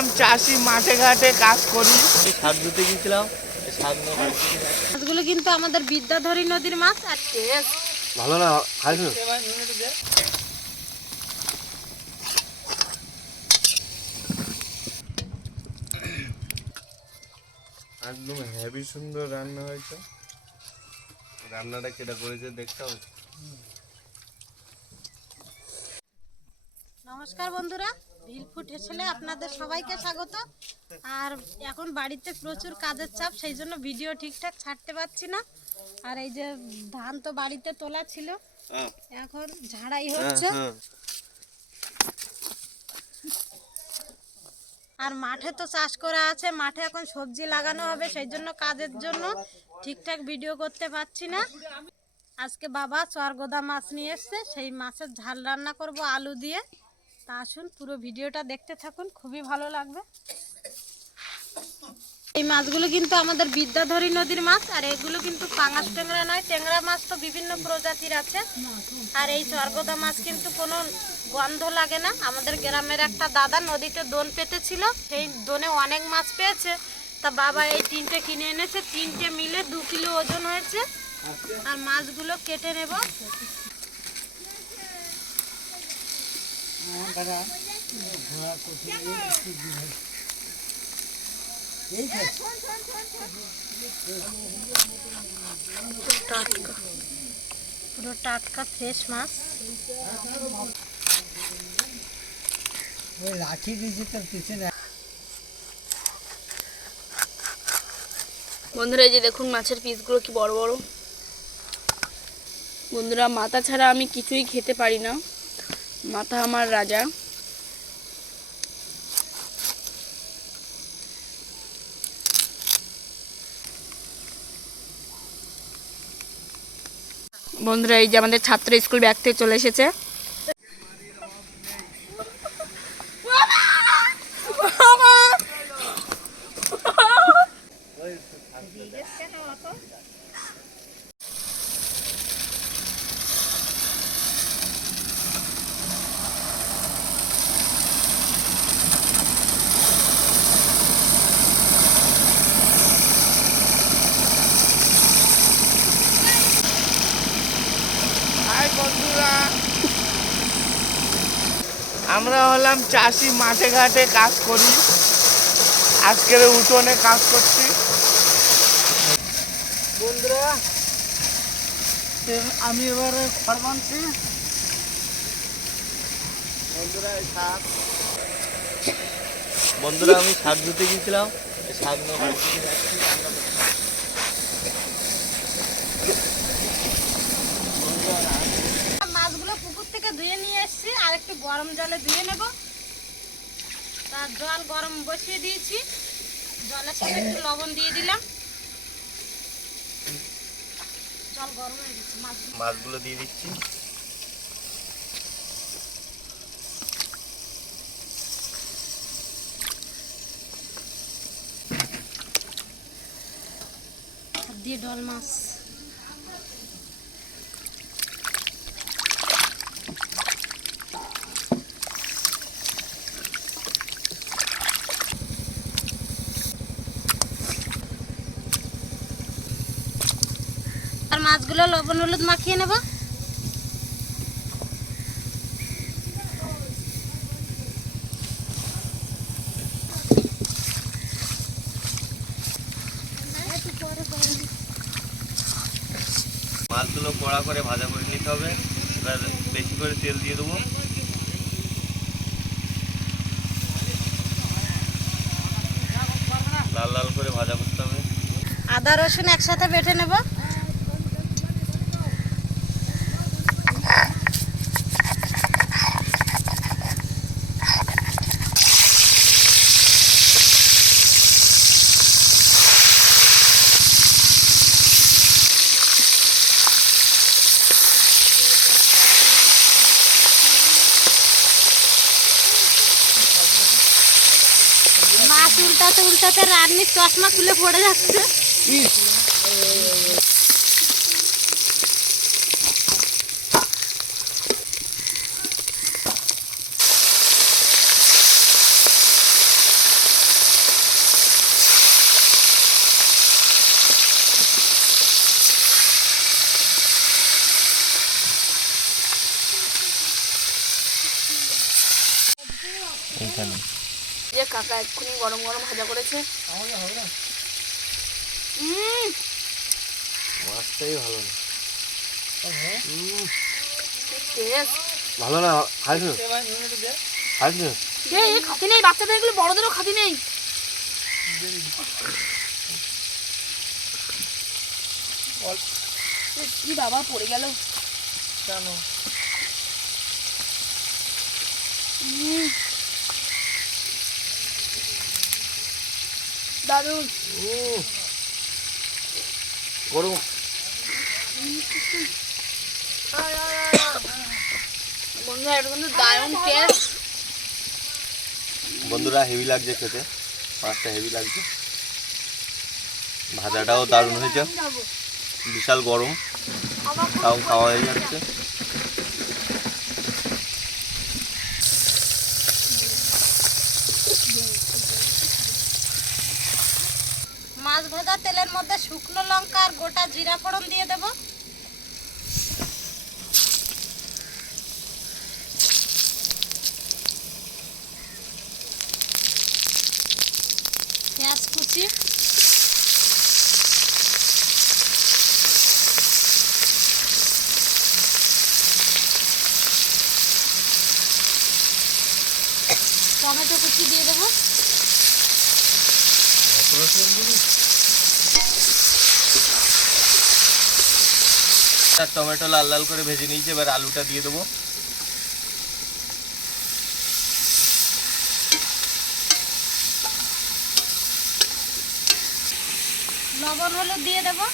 হলাম চাষি মাঠে ঘাটে কাজ করি। শাক ধুতে গেছিলাম। মাছগুলো কিন্তু আমাদের বিদ্যাধরী নদীর মাছ আর ভালো না খাইছো? একদম হেভি সুন্দর রান্না হয়েছে। রান্নাটা কেটা করেছে দেখতে হবে। নমস্কার বন্ধুরা ভিল ফুড হেসেলে আপনাদের সবাইকে স্বাগত। আর এখন বাড়িতে প্রচুর কাজের চাপ সেই জন্য ভিডিও ঠিকঠাক ছাড়তে পারছি না। আর এই যে ধান তো বাড়িতে তোলা ছিল এখন ঝাড়াই হচ্ছে। আর মাঠে তো চাষ করা আছে মাঠে এখন সবজি লাগানো হবে সেই জন্য কাজের জন্য ঠিকঠাক ভিডিও করতে পারছি না। আজকে বাবা চরগোদা মাছ নিয়ে এসছে সেই মাছের ঝাল রান্না করব আলু দিয়ে। তা আসুন পুরো ভিডিওটা দেখতে থাকুন, খুবই ভালো লাগবে। এই মাছগুলো কিন্তু আমাদের বিদ্যাধরী নদীর মাছ, আর এগুলো কিন্তু পাঙাশ ট্যাংরা নয়, ট্যাংরা মাছ তো বিভিন্ন প্রজাতির আছে। আর এই স্বর্গদা মাছ কিন্তু কোনো গন্ধ লাগে না। আমাদের গ্রামের একটা দাদা নদীতে দোন পেতেছিল, সেই দোনে অনেক মাছ পেয়েছে। তা বাবা এই তিনটে কিনে এনেছে, তিনটে মিলে দু কিলো ওজন হয়েছে। আর মাছগুলো কেটে নেব। টাটকা। পুরো টাটকা ফ্রেশ মাছ। ওই লাঠি দিয়েছে তার পিছনে বন্ধুরা এই যে দেখুন মাছের পিসগুলো কি বড় বড়। বন্ধুরা মাথা ছাড়া আমি কিছুই খেতে পারি না। মাথা আমার রাজা। বন্ধুরা এই যে আমাদের ছাত্র স্কুল ব্যাগ থেকে চলে এসেছে হাই বন্ধুরা আমরা হলাম চাষি মাঠে ঘাটে কাজ করি। আজকের উঠোনে কাজ করছি। বন্ধুরা আমি এবারে খড় বানছি বন্ধুরা এই শাক বন্ধুরা আমি শাক ধুতে গেছিলাম এই শাক নিয়ে বাড়ি থেকে যাচ্ছি মাছগুলো পুকুর থেকে ধুয়ে নিয়ে এসেছি আর একটু গরম জলে ধুয়ে নেব। তার জল গরম বসিয়ে দিয়েছি। জলের সাথে একটু লবণ দিয়ে দিলাম। জল গরম হয়ে গেছে মাছ মাছগুলো দিয়ে দিচ্ছি। দিয়ে ডল মাছ আর মাছগুলো লবণ হলুদ মাখিয়ে নেব। মাছগুলো কড়া করে ভাজা করে নিতে হবে। এবার বেশি করে তেল দিয়ে দেবো। লাল লাল করে ভাজা করতে হবে। আদা রসুন একসাথে বেটে নেব। জিনিস চশমা তুলে পড়ে যাচ্ছে। এখানে যে কাকা এক্ষুনি গরম গরম ভাজা করেছে। আমাকে হবে না। মাছটাই ভালো না। ভালো না খাইছ? খাতি নেই বাচ্চাদের এগুলো বড়দেরও খাতি নেই। কি বাবা পড়ে গেল। কেন? দারুণ। গরম। বন্ধুরা এটা কিন্তু দারুণ টেস্ট বন্ধুরা হেভি লাগছে খেতে। মাছটা হেভি লাগছে। ভাজাটাও দারুণ হয়েছে। বিশাল গরম। তাও খাওয়া হয়ে যাচ্ছে। মাছ ভাজা তেলের মধ্যে শুকনো লঙ্কা আর গোটা জিরা ফোড়ন দিয়ে দেব। পেঁয়াজ কুচি। টমেটো কুচি দিয়ে দেবো। আর টমেটো লাল লাল করে ভেজে নিয়েছি, এবার আলুটা দিয়ে দেবো। লবণ, হলুদ দিয়ে দেবো।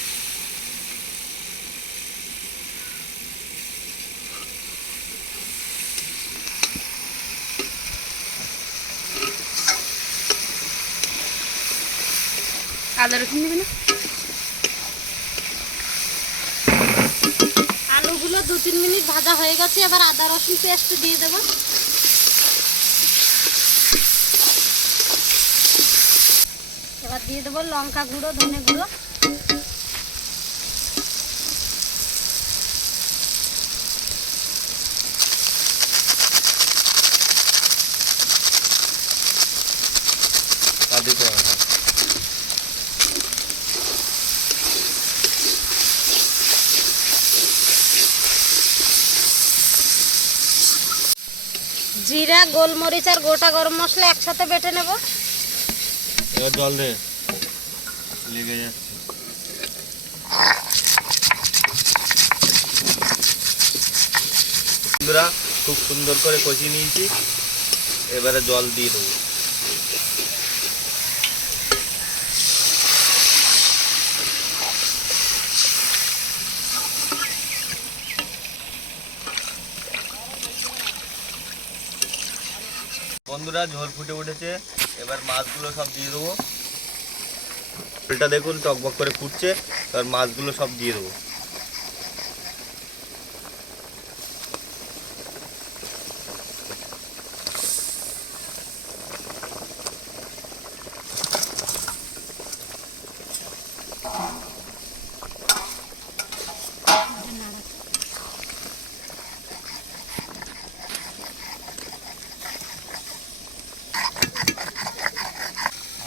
আদা রসুন দিবি না আলুগুলো দু তিন মিনিট ভাজা হয়ে গেছে, এবার আদা রসুন পেস্ট দিয়ে দেব। এবার দিয়ে দেবো লঙ্কা গুঁড়ো, ধনে গুঁড়ো আর দিতে হবে না। জিরা, গোলমরিচ আর গোটা গরম মশলা একসাথে বেটে নেব। এবার জল দে। লেগে যাচ্ছে। খুব সুন্দর করে কষিয়ে নিয়েছি। এবারে জল দিয়ে দেবো। বন্ধুরা, ঝোল ফুটে উঠেছে। এবার মাছগুলো সব দিয়ে দেবো। ঝোলটা দেখুন, টকবক করে ফুটছে। এবার মাছগুলো সব দিয়ে দেবো।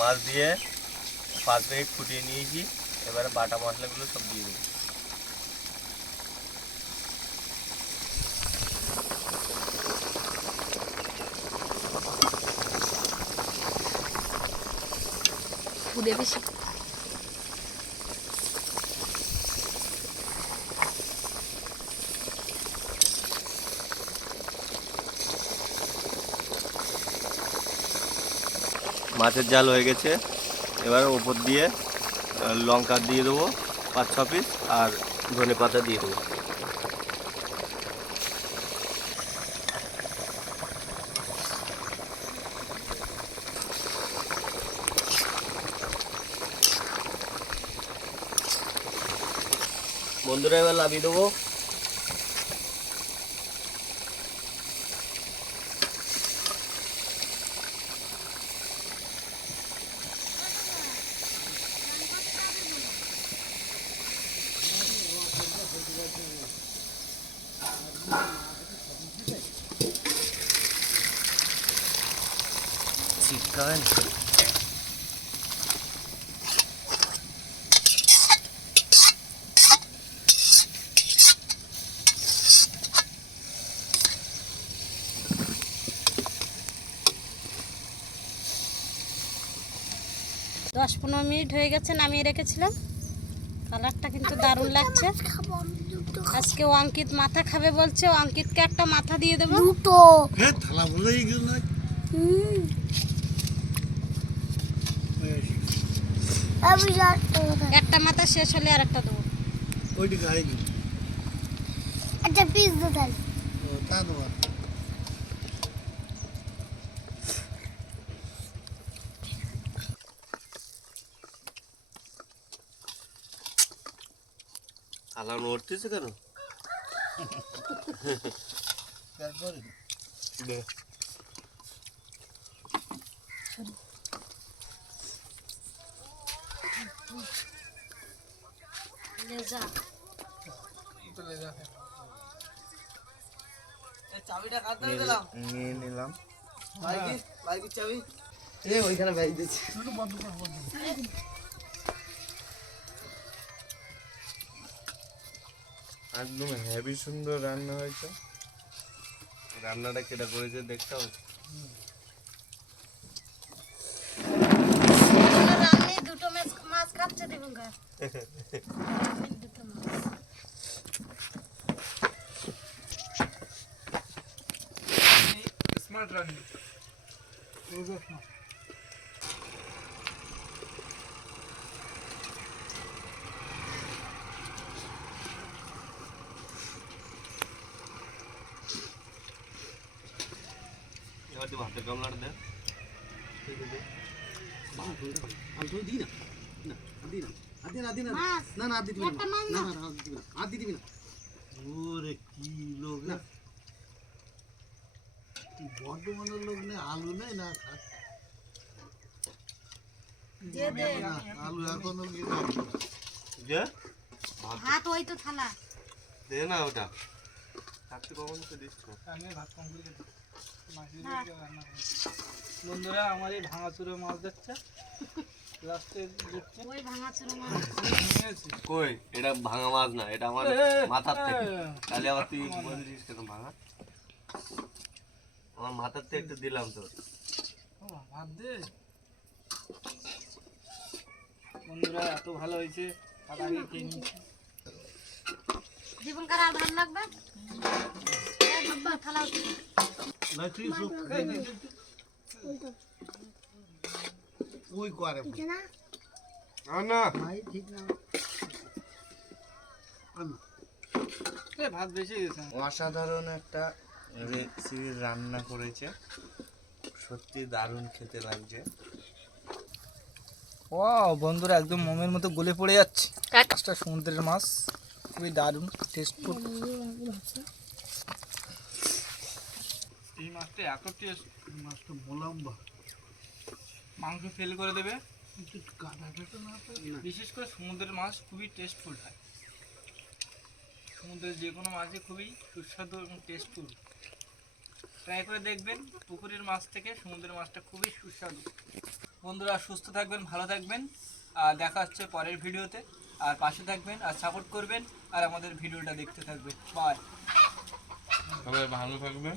মাছ দিয়ে পাঁচ মিনিট ফুটিয়ে নিয়েছি এবারে বাটা মশলাগুলো সব দিয়ে দেবো। ফুলে বেশি মাছের জাল হয়ে গেছে। এবার ওপর দিয়ে লঙ্কা দিয়ে দেবো, পাঁচ, ছ পিস আর ধনে পাতা দিয়ে দেবো। বন্ধুরা, এবার লাভিয়ে দেবো চিটকায় দশ পনেরো মিনিট হয়ে গেছে নামিয়ে রেখেছিলাম। কালারটা কিন্তু দারুণ লাগছে। আজকে ও অঙ্কিত মাথা খাবে বলছে অঙ্কিতকে একটা মাথা দিয়ে দেবো। হ্যাঁ থালা বলেই গেল না একটা মাথা শেষ হলে আর একটা দেবো। ওইটি খাইনি আচ্ছা পিস দে তাহলে। তা দেবো। আলাম নড়তেছে কেন? তারপরে? লেজা। নিয়ে নিলাম। একদম হেভি সুন্দর রান্না হয়েছে। রান্নাটা কেটা করেছে দেখতে হবে রান্নি দুটো মাছ মাছ খাচ্ছে দেখুন গা দুটো মাছ এবার তুই ভাতের গামলাটা দে মাছ না না আর দিবি একটা মাছ। না না না। না দিবি না। আর দিবি না। ওরে কি লোক না। বর্ধমানের লোক নেই আলু নেই না খা- দিয়ে দে। না আলু এখনও কি যে হাত ওই তো থালা। দে না ওটা। থাকতে কখন তো দিচ্ছ। বন্ধুরা আমার এই ভাঙাচুরে মাছ দেখছে? কই? এটা ভাঙা মাছ না এটা আমার মাথার থেকে। তাহলে আবার তুই বলছিস কেন ভাঙা? আমার মাথার থেকে একটু দিলাম তো। ও, ভাত দে। বন্ধুরা এত ভালো হয়েছে। ভালো লাগবে? থালা উঠে। না তুই সব খাই নি ওই করে না? ভাই ঠিক না। ভাত বেশি গেছে অসাধারণ একটা রেসিপি রান্না করেছে। সত্যি দারুণ খেতে লাগছে। ও বন্ধুরা একদম মোমের মতো গলে পড়ে যাচ্ছে। মাছটা সমুদ্রের মাছ। খুবই দারুণ টেস্টফুল এই মাছটা এত টেস্ট মাছটা বললাম বা মাংস ফেল করে দেবে। একটু কাটা কাটা না তো বিশেষ করে সমুদ্রের মাছ খুবই টেস্টফুল হয়। সমুদ্রের যে কোনো মাছই খুবই সুস্বাদু এবং টেস্টফুল ট্রাই করে দেখবেন পুকুরের মাছ থেকে সমুদ্রের মাছটা খুবই সুস্বাদু। বন্ধুরা সুস্থ থাকবেন ভালো থাকবেন। আর দেখা হচ্ছে পরের ভিডিওতে। আর পাশে থাকবেন আর সাপোর্ট করবেন। আর আমাদের ভিডিওটা দেখতে থাকবেন। বাই সবাই ভালো থাকবে